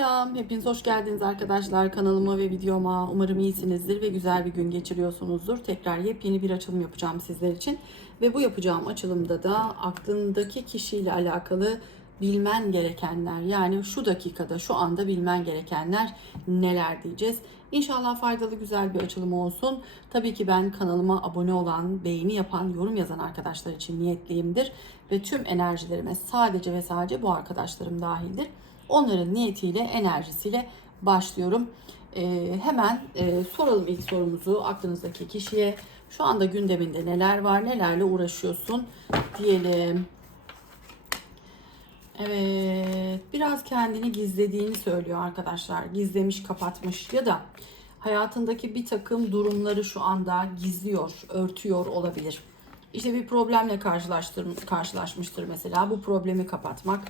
Selam, hepiniz hoş geldiniz arkadaşlar kanalıma ve videoma. Umarım iyisinizdir ve güzel bir gün geçiriyorsunuzdur. Tekrar yepyeni bir açılım yapacağım sizler için. Ve bu yapacağım açılımda da aklındaki kişiyle alakalı bilmen gerekenler yani şu dakikada şu anda bilmen gerekenler neler diyeceğiz. İnşallah faydalı güzel bir açılım olsun. Tabii ki ben kanalıma abone olan, beğeni yapan, yorum yazan arkadaşlar için niyetliyimdir. Ve tüm enerjilerime sadece ve sadece bu arkadaşlarım dahildir. Onların niyetiyle, enerjisiyle başlıyorum. Ee, hemen e, soralım ilk sorumuzu aklınızdaki kişiye. Şu anda gündeminde neler var, nelerle uğraşıyorsun diyelim. Evet, biraz kendini gizlediğini söylüyor arkadaşlar. Gizlemiş, kapatmış ya da hayatındaki bir takım durumları şu anda gizliyor, örtüyor olabilir. İşte bir problemle karşılaşmıştır mesela. Bu problemi kapatmak.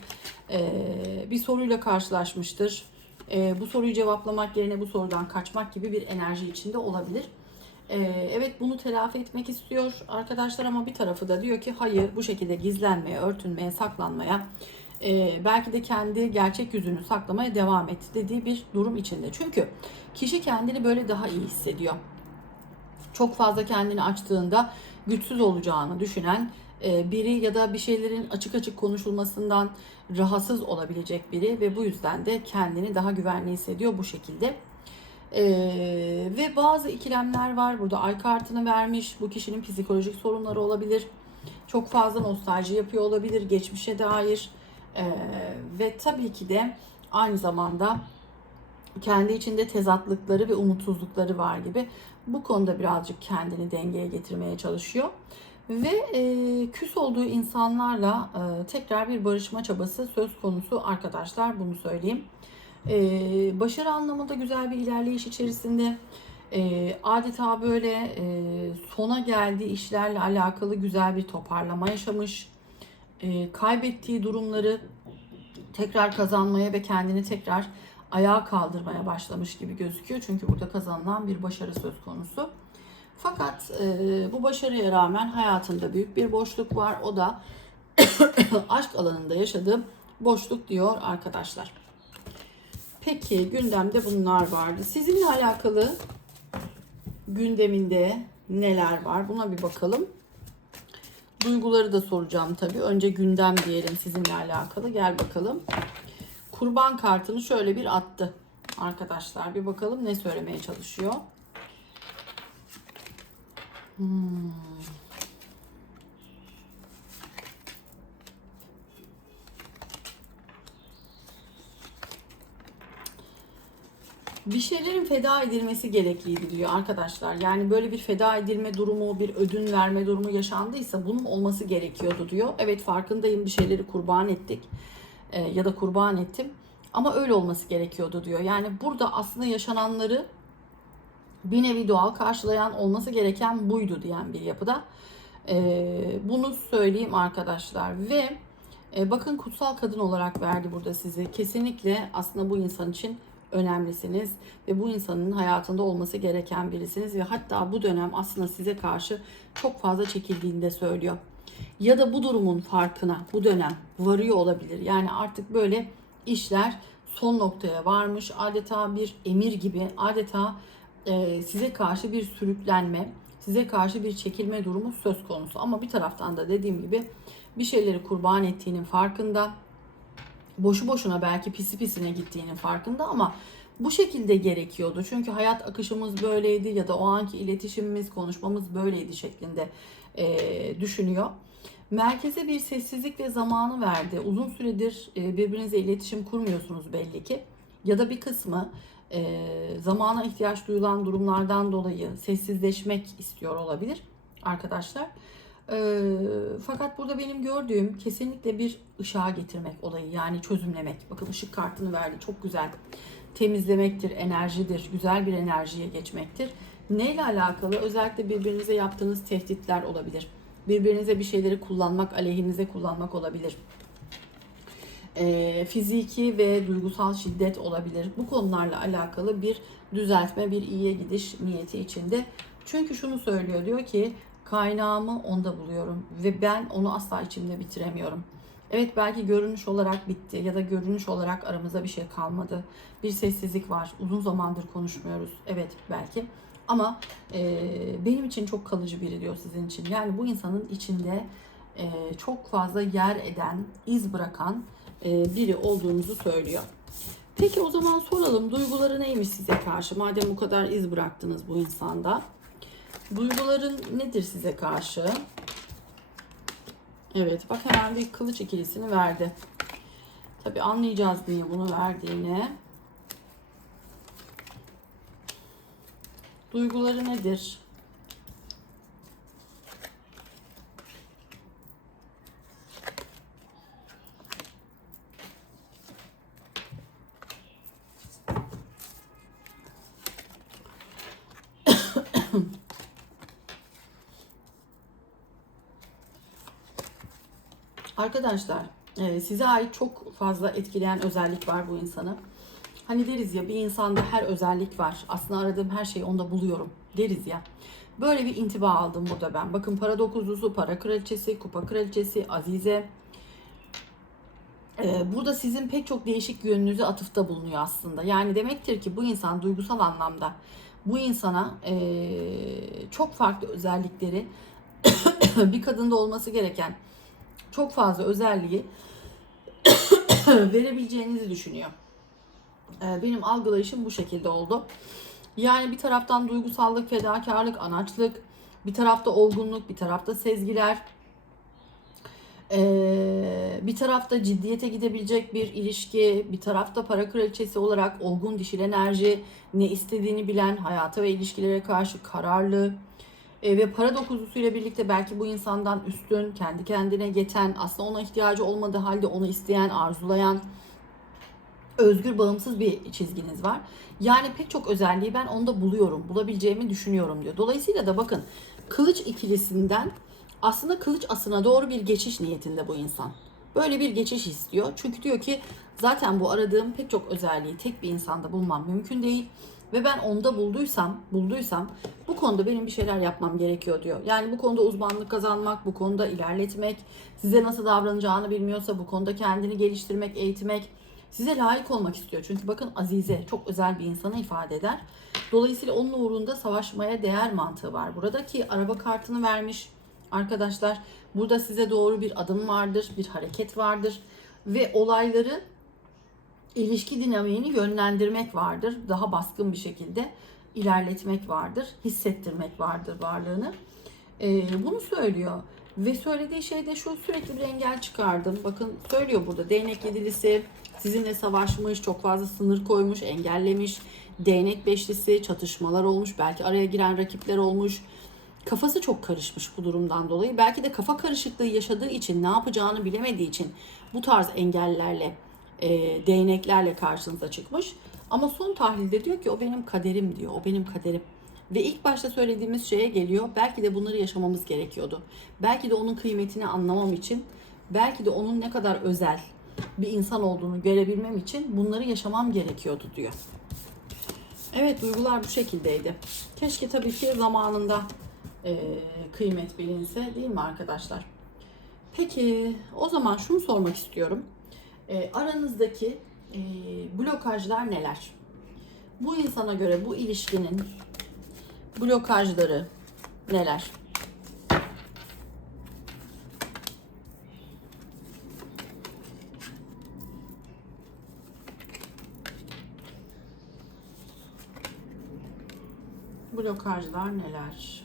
Ee, bir soruyla karşılaşmıştır. Ee, bu soruyu cevaplamak yerine bu sorudan kaçmak gibi bir enerji içinde olabilir. Ee, evet bunu telafi etmek istiyor arkadaşlar ama bir tarafı da diyor ki hayır bu şekilde gizlenmeye, örtünmeye, saklanmaya e, belki de kendi gerçek yüzünü saklamaya devam et dediği bir durum içinde. Çünkü kişi kendini böyle daha iyi hissediyor. Çok fazla kendini açtığında güçsüz olacağını düşünen e, biri ya da bir şeylerin açık açık konuşulmasından rahatsız olabilecek biri ve bu yüzden de kendini daha güvenli hissediyor bu şekilde. Ee, ve bazı ikilemler var burada. Ay kartını vermiş. Bu kişinin psikolojik sorunları olabilir. Çok fazla nostalji yapıyor olabilir geçmişe dair. Ee, ve tabii ki de aynı zamanda kendi içinde tezatlıkları ve umutsuzlukları var gibi. Bu konuda birazcık kendini dengeye getirmeye çalışıyor. Ve e, küs olduğu insanlarla e, tekrar bir barışma çabası söz konusu arkadaşlar bunu söyleyeyim. E, başarı anlamında güzel bir ilerleyiş içerisinde e, adeta böyle e, sona geldiği işlerle alakalı güzel bir toparlama yaşamış. E, kaybettiği durumları tekrar kazanmaya ve kendini tekrar ayağa kaldırmaya başlamış gibi gözüküyor. Çünkü burada kazanılan bir başarı söz konusu. Fakat e, bu başarıya rağmen hayatında büyük bir boşluk var. O da aşk alanında yaşadığı boşluk diyor arkadaşlar. Peki gündemde bunlar vardı. Sizinle alakalı gündeminde neler var? Buna bir bakalım. Duyguları da soracağım tabii. Önce gündem diyelim sizinle alakalı. Gel bakalım. Kurban kartını şöyle bir attı arkadaşlar. Bir bakalım ne söylemeye çalışıyor. Hmm. bir şeylerin feda edilmesi gerekliydi diyor arkadaşlar. Yani böyle bir feda edilme durumu, bir ödün verme durumu yaşandıysa bunun olması gerekiyordu diyor. Evet farkındayım bir şeyleri kurban ettik e, ya da kurban ettim. Ama öyle olması gerekiyordu diyor. Yani burada aslında yaşananları bir nevi doğal karşılayan olması gereken buydu diyen bir yapıda. E, bunu söyleyeyim arkadaşlar ve e, bakın kutsal kadın olarak verdi burada sizi. Kesinlikle aslında bu insan için önemlisiniz ve bu insanın hayatında olması gereken birisiniz ve hatta bu dönem aslında size karşı çok fazla çekildiğini de söylüyor. Ya da bu durumun farkına bu dönem varıyor olabilir. Yani artık böyle işler son noktaya varmış. Adeta bir emir gibi, adeta e, size karşı bir sürüklenme, size karşı bir çekilme durumu söz konusu. Ama bir taraftan da dediğim gibi bir şeyleri kurban ettiğinin farkında boşu boşuna belki pisi pisine gittiğinin farkında ama bu şekilde gerekiyordu. Çünkü hayat akışımız böyleydi ya da o anki iletişimimiz, konuşmamız böyleydi şeklinde e, düşünüyor. Merkeze bir sessizlik ve zamanı verdi. Uzun süredir e, birbirinize iletişim kurmuyorsunuz belli ki. Ya da bir kısmı e, zamana ihtiyaç duyulan durumlardan dolayı sessizleşmek istiyor olabilir arkadaşlar. E, fakat burada benim gördüğüm kesinlikle bir ışığa getirmek olayı yani çözümlemek. Bakın ışık kartını verdi çok güzel. Temizlemektir, enerjidir, güzel bir enerjiye geçmektir. Neyle alakalı? Özellikle birbirinize yaptığınız tehditler olabilir. Birbirinize bir şeyleri kullanmak, aleyhinize kullanmak olabilir. E, fiziki ve duygusal şiddet olabilir. Bu konularla alakalı bir düzeltme, bir iyiye gidiş niyeti içinde. Çünkü şunu söylüyor diyor ki kaynağımı onda buluyorum ve ben onu asla içimde bitiremiyorum. Evet belki görünüş olarak bitti ya da görünüş olarak aramızda bir şey kalmadı. Bir sessizlik var. Uzun zamandır konuşmuyoruz. Evet belki. Ama e, benim için çok kalıcı biri diyor sizin için. Yani bu insanın içinde e, çok fazla yer eden, iz bırakan e, biri olduğunuzu söylüyor. Peki o zaman soralım duyguları neymiş size karşı? Madem bu kadar iz bıraktınız bu insanda. Duyguların nedir size karşı? Evet bak hemen bir kılıç ikilisini verdi. Tabi anlayacağız niye bunu verdiğini. Duyguları nedir? Arkadaşlar e, size ait çok fazla etkileyen özellik var bu insanı. Hani deriz ya bir insanda her özellik var. Aslında aradığım her şeyi onda buluyorum deriz ya. Böyle bir intiba aldım burada ben. Bakın para dokuzlusu, para kraliçesi, kupa kraliçesi, azize. Ee, burada sizin pek çok değişik yönünüzü atıfta bulunuyor aslında. Yani demektir ki bu insan duygusal anlamda bu insana ee, çok farklı özellikleri bir kadında olması gereken çok fazla özelliği verebileceğinizi düşünüyor. Ee, benim algılayışım bu şekilde oldu. Yani bir taraftan duygusallık, fedakarlık, anaçlık, bir tarafta olgunluk, bir tarafta sezgiler, ee, bir tarafta ciddiyete gidebilecek bir ilişki, bir tarafta para kraliçesi olarak olgun dişil enerji, ne istediğini bilen, hayata ve ilişkilere karşı kararlı, e, ve para dokuzusuyla birlikte belki bu insandan üstün, kendi kendine yeten, aslında ona ihtiyacı olmadığı halde onu isteyen, arzulayan, özgür, bağımsız bir çizginiz var. Yani pek çok özelliği ben onda buluyorum, bulabileceğimi düşünüyorum diyor. Dolayısıyla da bakın kılıç ikilisinden aslında kılıç asına doğru bir geçiş niyetinde bu insan. Böyle bir geçiş istiyor. Çünkü diyor ki zaten bu aradığım pek çok özelliği tek bir insanda bulmam mümkün değil. Ve ben onda bulduysam, bulduysam bu konuda benim bir şeyler yapmam gerekiyor diyor. Yani bu konuda uzmanlık kazanmak, bu konuda ilerletmek, size nasıl davranacağını bilmiyorsa bu konuda kendini geliştirmek, eğitmek, size layık olmak istiyor. Çünkü bakın Azize çok özel bir insanı ifade eder. Dolayısıyla onun uğrunda savaşmaya değer mantığı var. Buradaki araba kartını vermiş arkadaşlar. Burada size doğru bir adım vardır, bir hareket vardır ve olayları ilişki dinamiğini yönlendirmek vardır. Daha baskın bir şekilde ilerletmek vardır. Hissettirmek vardır varlığını. Ee, bunu söylüyor. Ve söylediği şey de şu sürekli bir engel çıkardım. Bakın söylüyor burada değnek yedilisi sizinle savaşmış, çok fazla sınır koymuş, engellemiş. Değnek beşlisi, çatışmalar olmuş, belki araya giren rakipler olmuş. Kafası çok karışmış bu durumdan dolayı. Belki de kafa karışıklığı yaşadığı için, ne yapacağını bilemediği için bu tarz engellerle e, değneklerle karşınıza çıkmış. Ama son tahlilde diyor ki o benim kaderim diyor. O benim kaderim. Ve ilk başta söylediğimiz şeye geliyor. Belki de bunları yaşamamız gerekiyordu. Belki de onun kıymetini anlamam için, belki de onun ne kadar özel bir insan olduğunu görebilmem için bunları yaşamam gerekiyordu diyor. Evet duygular bu şekildeydi. Keşke tabii ki zamanında e, kıymet bilinse değil mi arkadaşlar? Peki o zaman şunu sormak istiyorum. E, aranızdaki e, blokajlar neler? Bu insana göre bu ilişkinin blokajları neler? Blokajlar neler?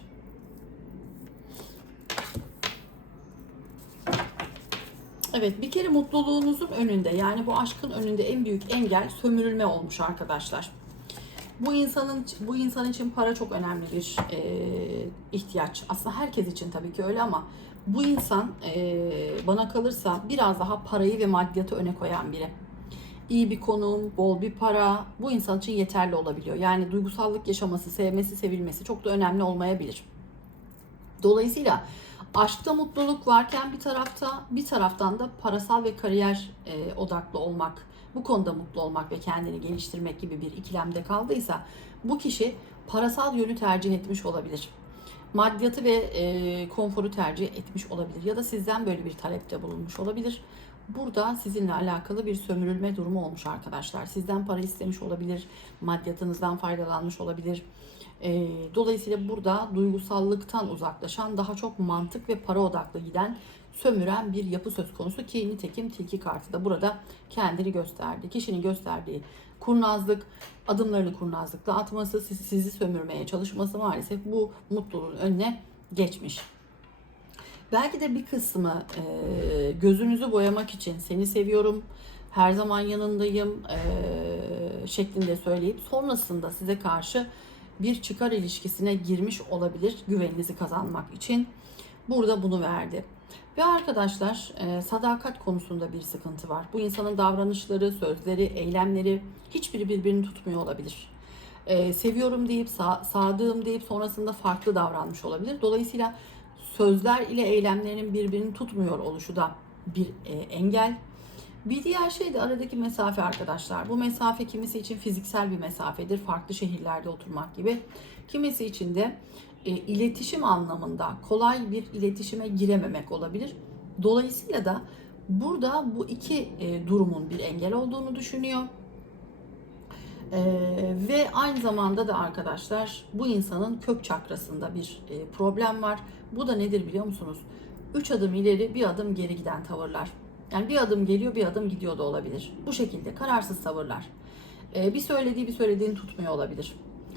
Evet bir kere mutluluğunuzun önünde yani bu aşkın önünde en büyük engel sömürülme olmuş arkadaşlar. Bu insanın bu insan için para çok önemli bir e, ihtiyaç. Aslında herkes için tabii ki öyle ama bu insan e, bana kalırsa biraz daha parayı ve maddiyatı öne koyan biri. İyi bir konum, bol bir para bu insan için yeterli olabiliyor. Yani duygusallık yaşaması, sevmesi, sevilmesi çok da önemli olmayabilir. Dolayısıyla aşkta mutluluk varken bir tarafta bir taraftan da parasal ve kariyer e, odaklı olmak, bu konuda mutlu olmak ve kendini geliştirmek gibi bir ikilemde kaldıysa bu kişi parasal yönü tercih etmiş olabilir. Maddiyatı ve e, konforu tercih etmiş olabilir ya da sizden böyle bir talepte bulunmuş olabilir. Burada sizinle alakalı bir sömürülme durumu olmuş arkadaşlar. Sizden para istemiş olabilir, maddiyatınızdan faydalanmış olabilir. Ee, dolayısıyla burada duygusallıktan uzaklaşan, daha çok mantık ve para odaklı giden, sömüren bir yapı söz konusu ki nitekim tilki kartı da burada kendini gösterdi. Kişinin gösterdiği kurnazlık, adımlarını kurnazlıkla atması, sizi, sizi sömürmeye çalışması maalesef bu mutluluğun önüne geçmiş. Belki de bir kısmı e, gözünüzü boyamak için seni seviyorum, her zaman yanındayım e, şeklinde söyleyip sonrasında size karşı bir çıkar ilişkisine girmiş olabilir güveninizi kazanmak için. Burada bunu verdi. Ve arkadaşlar e, sadakat konusunda bir sıkıntı var. Bu insanın davranışları, sözleri, eylemleri hiçbiri birbirini tutmuyor olabilir. E, seviyorum deyip, sa- sadığım deyip sonrasında farklı davranmış olabilir. Dolayısıyla sözler ile eylemlerinin birbirini tutmuyor oluşu da bir e, engel. Bir diğer şey de aradaki mesafe arkadaşlar. Bu mesafe kimisi için fiziksel bir mesafedir. Farklı şehirlerde oturmak gibi. Kimisi için de e, iletişim anlamında kolay bir iletişime girememek olabilir. Dolayısıyla da burada bu iki e, durumun bir engel olduğunu düşünüyor. E, ve aynı zamanda da arkadaşlar bu insanın kök çakrasında bir e, problem var. Bu da nedir biliyor musunuz? Üç adım ileri bir adım geri giden tavırlar. Yani bir adım geliyor bir adım gidiyor da olabilir. Bu şekilde kararsız tavırlar. E, bir söylediği bir söylediğini tutmuyor olabilir.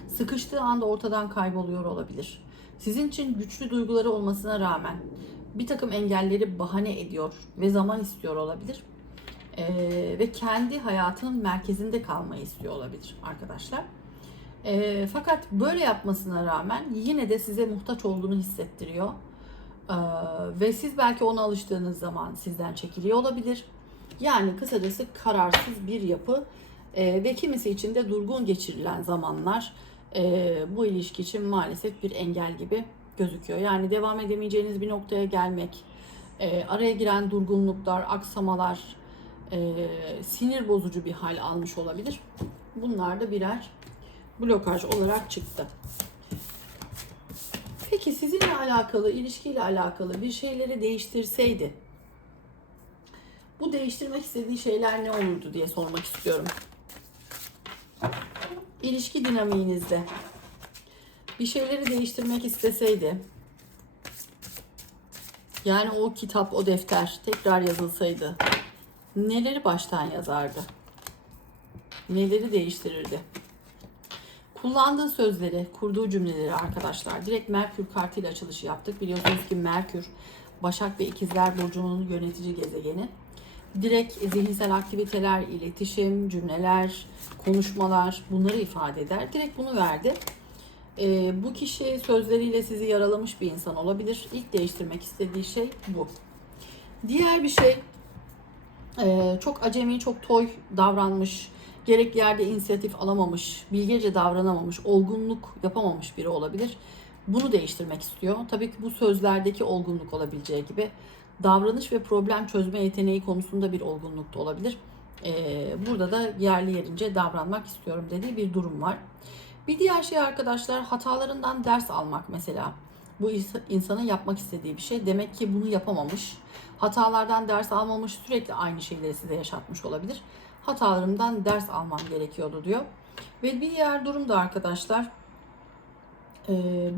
Sıkıştığı anda ortadan kayboluyor olabilir. Sizin için güçlü duyguları olmasına rağmen bir takım engelleri bahane ediyor ve zaman istiyor olabilir. Ee, ve kendi hayatının merkezinde kalmayı istiyor olabilir arkadaşlar. Ee, fakat böyle yapmasına rağmen yine de size muhtaç olduğunu hissettiriyor. Ee, ve siz belki ona alıştığınız zaman sizden çekiliyor olabilir. Yani kısacası kararsız bir yapı Ee, ve kimisi için de durgun geçirilen zamanlar e, bu ilişki için maalesef bir engel gibi gözüküyor. Yani devam edemeyeceğiniz bir noktaya gelmek, e, araya giren durgunluklar, aksamalar, e, sinir bozucu bir hal almış olabilir. Bunlar da birer blokaj olarak çıktı. Peki sizinle alakalı, ilişkiyle alakalı bir şeyleri değiştirseydi, bu değiştirmek istediği şeyler ne olurdu diye sormak istiyorum. İlişki dinamiğinizde bir şeyleri değiştirmek isteseydi, yani o kitap, o defter tekrar yazılsaydı, neleri baştan yazardı? Neleri değiştirirdi? Kullandığı sözleri, kurduğu cümleleri arkadaşlar. Direkt Merkür kartıyla açılışı yaptık. Biliyorsunuz ki Merkür, Başak ve İkizler Burcu'nun yönetici gezegeni. Direkt zihinsel aktiviteler, iletişim, cümleler, konuşmalar bunları ifade eder. Direkt bunu verdi. Ee, bu kişi sözleriyle sizi yaralamış bir insan olabilir. İlk değiştirmek istediği şey bu. Diğer bir şey ee, çok acemi, çok toy davranmış, gerekli yerde inisiyatif alamamış, bilgece davranamamış, olgunluk yapamamış biri olabilir. Bunu değiştirmek istiyor. Tabii ki bu sözlerdeki olgunluk olabileceği gibi davranış ve problem çözme yeteneği konusunda bir olgunluk da olabilir. Ee, burada da yerli yerince davranmak istiyorum dediği bir durum var. Bir diğer şey arkadaşlar hatalarından ders almak mesela. Bu ins- insanın yapmak istediği bir şey. Demek ki bunu yapamamış. Hatalardan ders almamış, sürekli aynı şeyleri size yaşatmış olabilir. Hatalarımdan ders almam gerekiyordu diyor. Ve bir diğer durum da arkadaşlar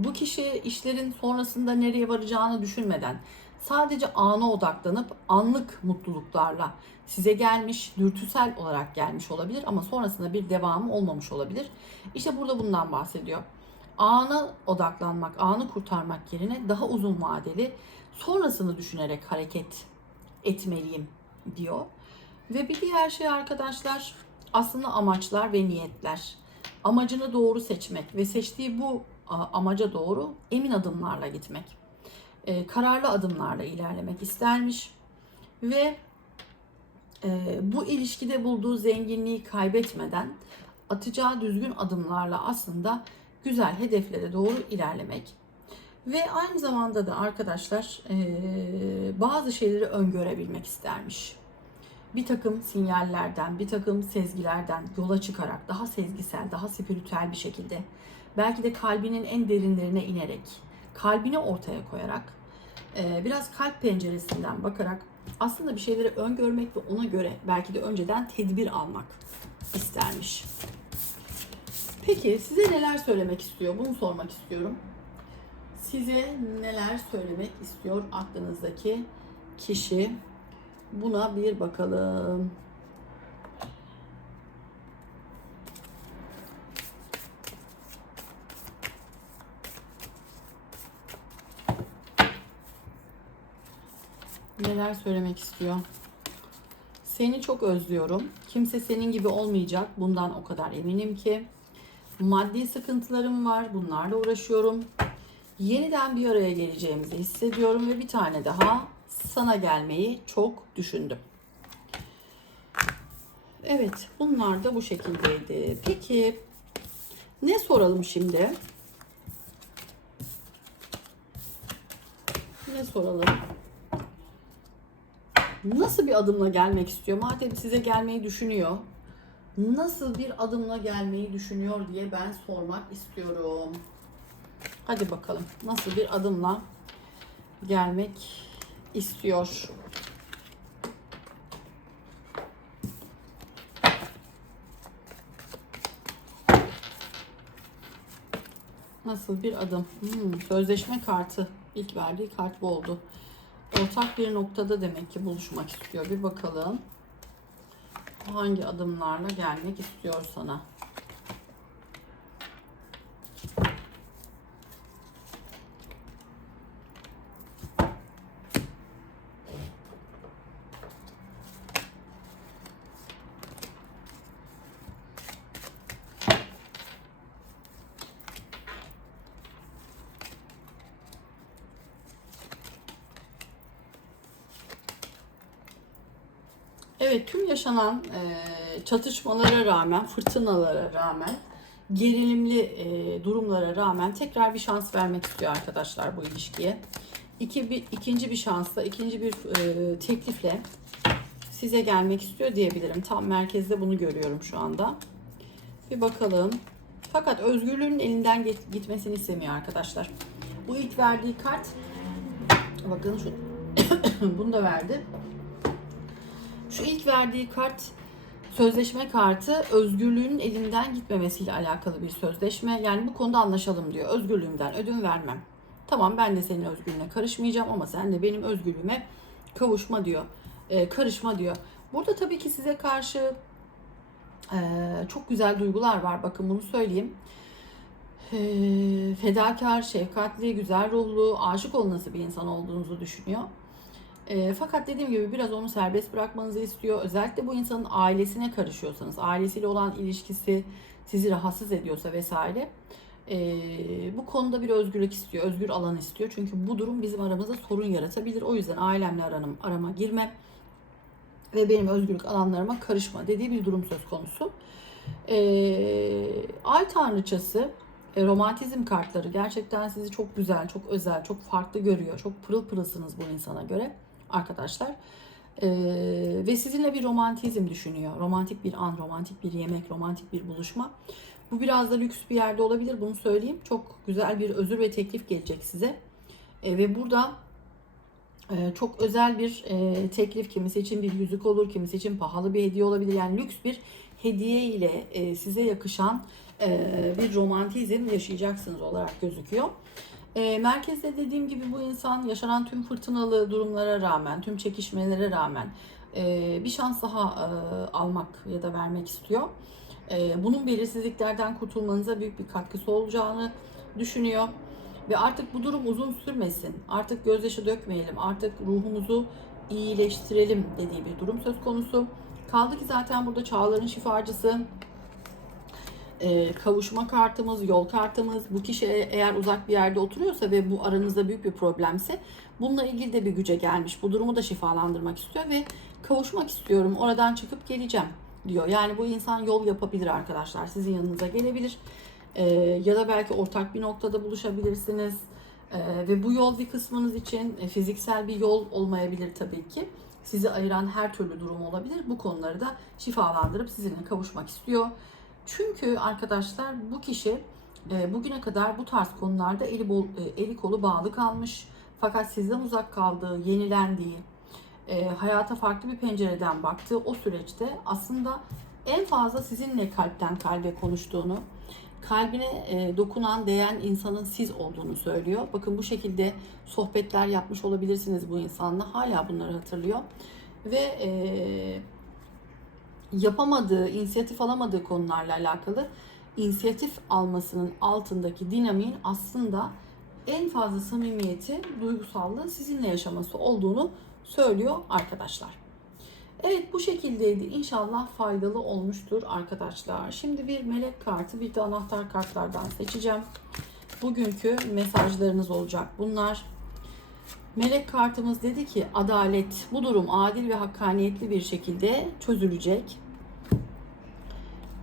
bu kişi işlerin sonrasında nereye varacağını düşünmeden sadece ana odaklanıp anlık mutluluklarla size gelmiş, dürtüsel olarak gelmiş olabilir ama sonrasında bir devamı olmamış olabilir. İşte burada bundan bahsediyor. Ana odaklanmak, anı kurtarmak yerine daha uzun vadeli sonrasını düşünerek hareket etmeliyim diyor. Ve bir diğer şey arkadaşlar aslında amaçlar ve niyetler. Amacını doğru seçmek ve seçtiği bu amaca doğru emin adımlarla gitmek. E, kararlı adımlarla ilerlemek istermiş. Ve e, bu ilişkide bulduğu zenginliği kaybetmeden atacağı düzgün adımlarla aslında güzel hedeflere doğru ilerlemek. Ve aynı zamanda da arkadaşlar bazı şeyleri öngörebilmek istermiş. Bir takım sinyallerden, bir takım sezgilerden yola çıkarak daha sezgisel, daha spiritüel bir şekilde belki de kalbinin en derinlerine inerek, kalbini ortaya koyarak biraz kalp penceresinden bakarak aslında bir şeyleri öngörmek ve ona göre belki de önceden tedbir almak istermiş. Peki size neler söylemek istiyor? Bunu sormak istiyorum. Size neler söylemek istiyor aklınızdaki kişi? Buna bir bakalım. Neler söylemek istiyor? Seni çok özlüyorum. Kimse senin gibi olmayacak. Bundan o kadar eminim ki. Maddi sıkıntılarım var. Bunlarla uğraşıyorum. Yeniden bir araya geleceğimizi hissediyorum ve bir tane daha sana gelmeyi çok düşündüm. Evet, bunlar da bu şekildeydi. Peki ne soralım şimdi? Ne soralım? Nasıl bir adımla gelmek istiyor? Madem size gelmeyi düşünüyor. Nasıl bir adımla gelmeyi düşünüyor diye ben sormak istiyorum. Hadi bakalım. Nasıl bir adımla gelmek istiyor? Nasıl bir adım? Hmm, sözleşme kartı. İlk verdiği kart bu oldu. Ortak bir noktada demek ki buluşmak istiyor. Bir bakalım. Hangi adımlarla gelmek istiyor sana? Evet, tüm yaşanan e, çatışmalara rağmen, fırtınalara rağmen, gerilimli e, durumlara rağmen tekrar bir şans vermek istiyor arkadaşlar bu ilişkiye. İki, bir, ikinci bir şansla, ikinci bir e, teklifle size gelmek istiyor diyebilirim. Tam merkezde bunu görüyorum şu anda. Bir bakalım. Fakat özgürlüğün elinden git- gitmesini istemiyor arkadaşlar. Bu ilk verdiği kart, bakın şu, bunu da verdi. Şu ilk verdiği kart sözleşme kartı özgürlüğünün elinden gitmemesiyle alakalı bir sözleşme. Yani bu konuda anlaşalım diyor. Özgürlüğümden ödün vermem. Tamam ben de senin özgürlüğüne karışmayacağım ama sen de benim özgürlüğüme kavuşma diyor. Ee, karışma diyor. Burada tabii ki size karşı e, çok güzel duygular var. Bakın bunu söyleyeyim. E, fedakar, şefkatli, güzel ruhlu, aşık olması bir insan olduğunuzu düşünüyor. E, fakat dediğim gibi biraz onu serbest bırakmanızı istiyor. Özellikle bu insanın ailesine karışıyorsanız, ailesiyle olan ilişkisi sizi rahatsız ediyorsa vesaire. e, bu konuda bir özgürlük istiyor, özgür alan istiyor. Çünkü bu durum bizim aramızda sorun yaratabilir. O yüzden ailemle aranım, arama girme ve benim özgürlük alanlarıma karışma dediği bir durum söz konusu. E, ay tanrıçası, e, romantizm kartları gerçekten sizi çok güzel, çok özel, çok farklı görüyor. Çok pırıl pırılsınız bu insana göre arkadaşlar. Ee, ve sizinle bir romantizm düşünüyor. Romantik bir an, romantik bir yemek, romantik bir buluşma. Bu biraz da lüks bir yerde olabilir bunu söyleyeyim. Çok güzel bir özür ve teklif gelecek size. Ee, ve burada e, çok özel bir e, teklif kimisi için bir yüzük olur, kimisi için pahalı bir hediye olabilir. Yani lüks bir hediye ile e, size yakışan e, bir romantizm yaşayacaksınız olarak gözüküyor. E, merkezde dediğim gibi bu insan yaşanan tüm fırtınalı durumlara rağmen, tüm çekişmelere rağmen e, bir şans daha e, almak ya da vermek istiyor. E, bunun belirsizliklerden kurtulmanıza büyük bir katkısı olacağını düşünüyor. Ve artık bu durum uzun sürmesin. Artık gözyaşı dökmeyelim. Artık ruhumuzu iyileştirelim dediği bir durum söz konusu. Kaldı ki zaten burada çağların şifacısı, e, kavuşma kartımız, yol kartımız. Bu kişi e- eğer uzak bir yerde oturuyorsa ve bu aranızda büyük bir problemse bununla ilgili de bir güce gelmiş. Bu durumu da şifalandırmak istiyor ve kavuşmak istiyorum. Oradan çıkıp geleceğim diyor. Yani bu insan yol yapabilir arkadaşlar. Sizin yanınıza gelebilir. E, ya da belki ortak bir noktada buluşabilirsiniz. E, ve bu yol bir kısmınız için e, fiziksel bir yol olmayabilir tabii ki. Sizi ayıran her türlü durum olabilir. Bu konuları da şifalandırıp sizinle kavuşmak istiyor. Çünkü arkadaşlar bu kişi e, bugüne kadar bu tarz konularda eli, bol, e, eli kolu bağlı kalmış. Fakat sizden uzak kaldığı, yenilendiği, e, hayata farklı bir pencereden baktığı o süreçte aslında en fazla sizinle kalpten kalbe konuştuğunu, kalbine dokunan, değen insanın siz olduğunu söylüyor. Bakın bu şekilde sohbetler yapmış olabilirsiniz bu insanla. Hala bunları hatırlıyor. Ve e, yapamadığı, inisiyatif alamadığı konularla alakalı inisiyatif almasının altındaki dinamiğin aslında en fazla samimiyeti, duygusallığı sizinle yaşaması olduğunu söylüyor arkadaşlar. Evet bu şekildeydi. İnşallah faydalı olmuştur arkadaşlar. Şimdi bir melek kartı, bir de anahtar kartlardan seçeceğim. Bugünkü mesajlarınız olacak bunlar. Melek kartımız dedi ki adalet, bu durum adil ve hakkaniyetli bir şekilde çözülecek.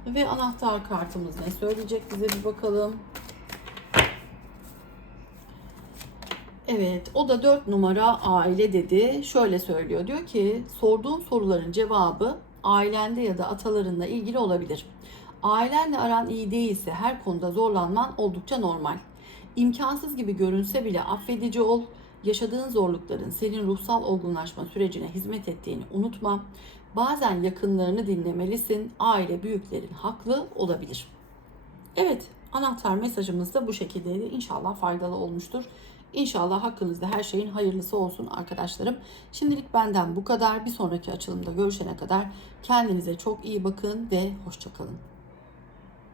Ve anahtar kartımız ne söyleyecek bize bir bakalım. Evet, o da 4 numara aile dedi. Şöyle söylüyor. Diyor ki, sorduğun soruların cevabı ailende ya da atalarınla ilgili olabilir. Ailenle aran iyi değilse her konuda zorlanman oldukça normal. İmkansız gibi görünse bile affedici ol. Yaşadığın zorlukların senin ruhsal olgunlaşma sürecine hizmet ettiğini unutma. Bazen yakınlarını dinlemelisin. Aile büyüklerin haklı olabilir. Evet, anahtar mesajımız da bu şekildeydi. İnşallah faydalı olmuştur. İnşallah hakkınızda her şeyin hayırlısı olsun arkadaşlarım. Şimdilik benden bu kadar. Bir sonraki açılımda görüşene kadar kendinize çok iyi bakın ve hoşçakalın.